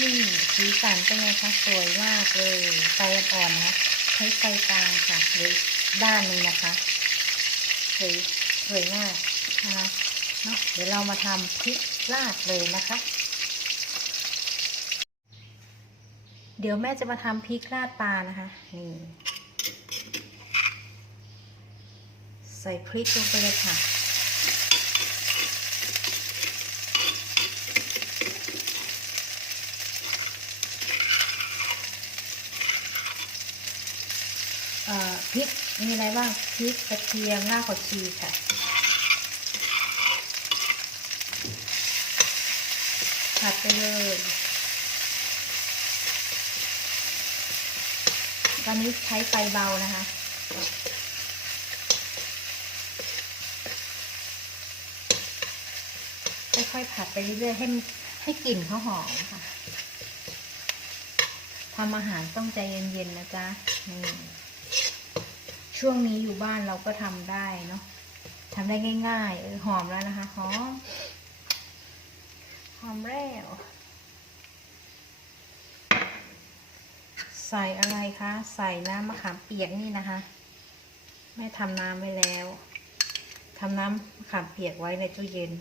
นี่สีสันเป็นไงคะสวยมากเลยไฟอ่อนนะคะใช้ไฟกลางค่ะหรือด้านหนึงนะคะสวยสวยมากนะคะเนาะเดี๋ยวเรามาทำพริกราดเลยนะคะ เดี๋ยวแม่จะมาทำพริกราดปลานะคะนี่ใส่พริกลงไปเลยค่ะ เอ่อพ ริกมีอะไรบ้างพริกกระเทียมรากผักชีค่ะผัดไปเลยตอนนี้ใช้ไฟเบานะคะค่อยๆผัดไปเรื่อยๆให้ให้กลิ่นเขาหอมค่ะทำอาหารต้องใจเย็นๆนะจ๊ะนี่ ช่วงนี้อยู่บ้านเราก็ทำได้เนาะทำได้ง่ายๆเออหอมแล้วนะคะหอมหอมแล้วใส่อะไรคะ ใส่น้ำมะขามเปียกนี่นะคะ แม่ทำน้ำไว้แล้วทำน้ำมะขามเปียกไว้ในตู้เย็น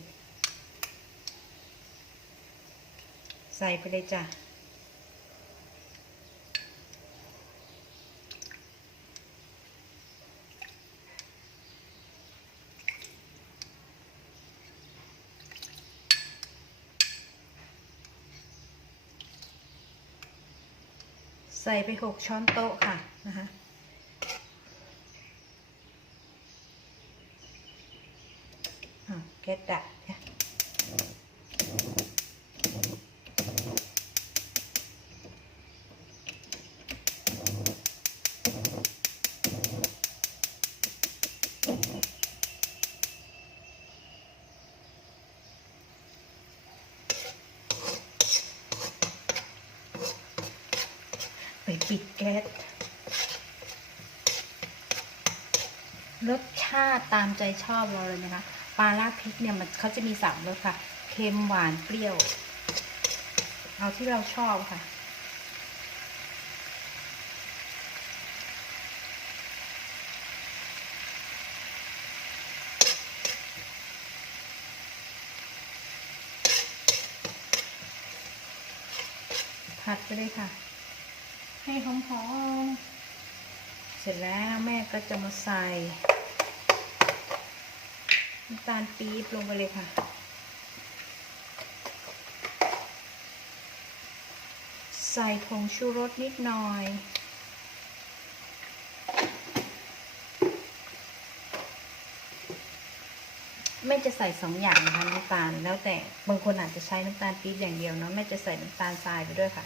ใส่ไปเลยจ้ะ ใส่ไปหกช้อนโต๊ะค่ะนะคะอะแก๊สดับ ปิดแก๊ส รสชาติตามใจชอบเราเลยนะคะ ปลาลาพริกเนี่ยมันเขาจะมีสามรสค่ะ เค็มหวานเปรี้ยว เอาที่เราชอบค่ะผัดไปเลยค่ะ ให้หอมๆ เสร็จแล้วแม่ก็จะมาใส่น้ำตาลปี๊บลงไปเลยค่ะ ใส่ผงชูรสนิดหน่อยแม่จะใส่สองอย่างนะคะน้ำตาลแล้วแต่บางคนอาจจะใช้น้ำตาลปี๊บอย่างเดียวเนาะแม่จะใส่น้ำตาลทรายไปด้วยค่ะ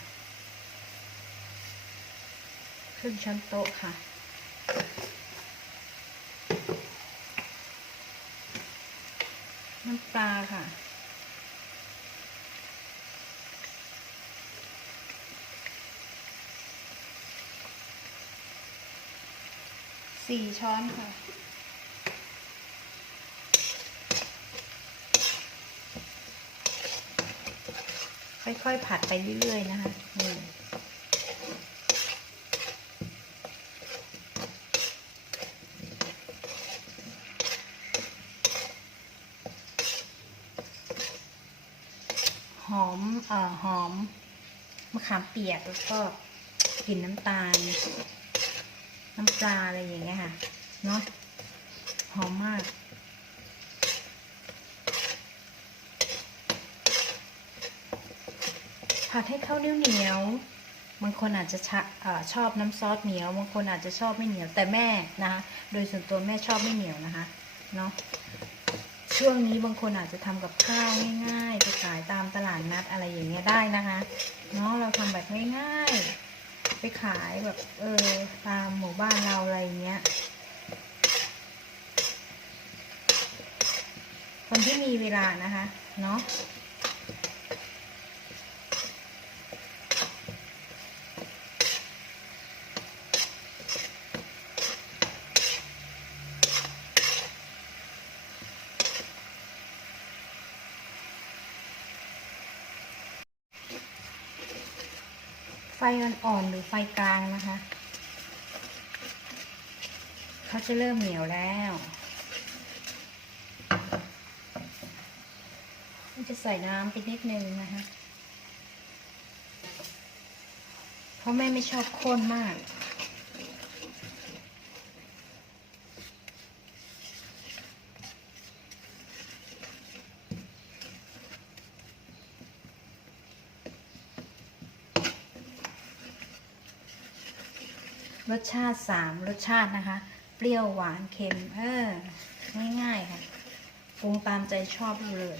ครึ่งช้อนโต๊ะค่ะ น้ำปลาค่ะ สี่ช้อนค่ะค่อยๆผัดไปเรื่อยๆนะคะนี่ มเอ่อหอมมะขามเปียกแล้วก็กลิ่นน้ำตาล น้ำปลาอะไรอย่างเงี้ยค่ะเนาะหอมมากผัดให้เข้าเหนียวเหนียวๆบางคนอาจจะชะเอ่อชอบน้ำซอสเหนียวบางคนอาจจะชอบไม่เหนียวแต่แม่นะคะโดยส่วนตัวแม่ชอบไม่เหนียวนะคะเนาะ ช่วงนี้บางคนอาจจะทำกับข้าวง่ายๆไปขายตามตลาดนัดอะไรอย่างเงี้ยได้นะคะ เนาะเราทำแบบง่ายๆ ไปขายแบบเออตามหมู่บ้านเราอะไรเงี้ย คนที่มีเวลานะคะ เนาะ ไฟอ่อนๆหรือไฟกลางนะคะ เขาจะเริ่มเหนียวแล้วมันจะใส่น้ำไปนิดนึงนะคะ เพราะแม่ไม่ชอบข้นมาก รสชาติสามรสชาตินะคะ เปรี้ยวหวานเค็ม เออ ง่ายๆค่ะปรุงตามใจชอบเลย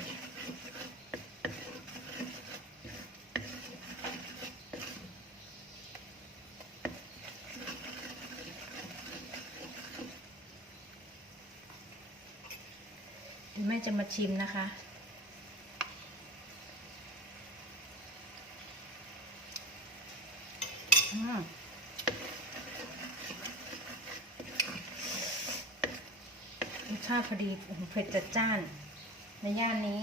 แม่จะมาชิมนะคะ อืม รสชาติพอดีเผ็ดจัดจ้าน ในย่านนี้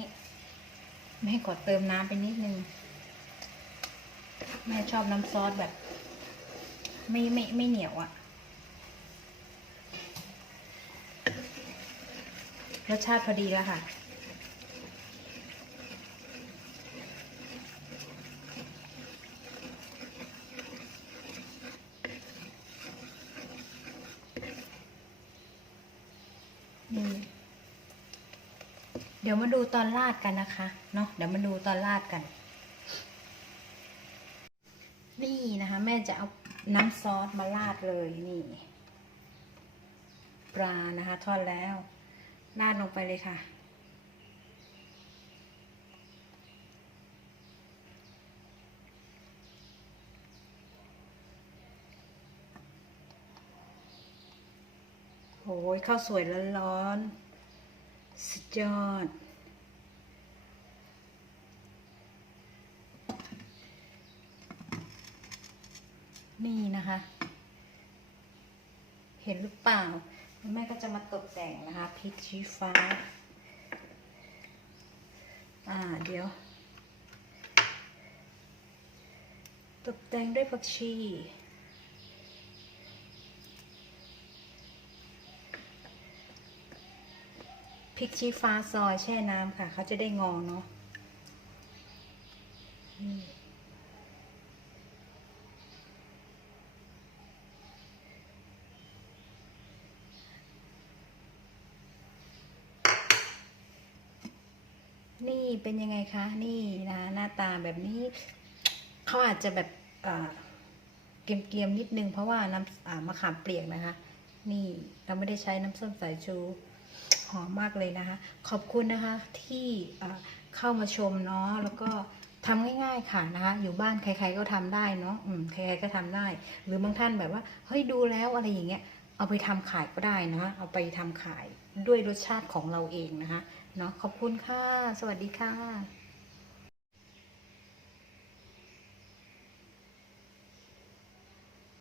แม่ขอเติมน้ำไปนิดนึง แม่ชอบน้ำซอสแบบ ไม่ไม่ไม่เหนียวอะ่ะ รสชาติพอดีแล้วค่ะ นี่เดี๋ยวมาดูตอนราดกันนะคะเนาะเดี๋ยวมาดูตอนราดกัน นี่นะคะ แม่จะเอาน้ำซอสมาราดเลยนี่ ปลานะคะ ทอดแล้ว ราดลงไปเลยค่ะ โอ้ยข้าวสวยร้อนๆสุดยอด นี่นะคะ เห็นหรือเปล่า แม่ก็จะมาตกแต่งนะคะพริกชี้ฟ้า อ่าเดี๋ยว ตกแต่งด้วยผักชี พริกชี้ฟ้าซอยแช่น้ำค่ะ เขาจะได้งอเนาะนี่เป็นยังไงคะ นี่นะหน้าตาแบบนี้ เขาอาจจะแบบอ่าเกรียมๆนิดนึงเพราะว่าน้ำมะขามเปียกนะคะ นี่เราไม่ได้ใช้น้ำส้มสายชู หอมมากเลยนะคะ ขอบคุณนะคะที่เข้ามาชมเนาะแล้วก็ทำง่ายๆค่ะนะคะ อยู่บ้านใคร ๆก็ทำได้เนาะอืมใครๆก็ทำได้ หรือบางท่านแบบว่าเฮ้ยดูแล้วอะไรอย่างเงี้ยเอาไปทำขายก็ได้นะคะเอาไปทำขายด้วยรสชาติของเราเองนะคะเนาะขอบคุณค่ะ สวัสดีค่ะ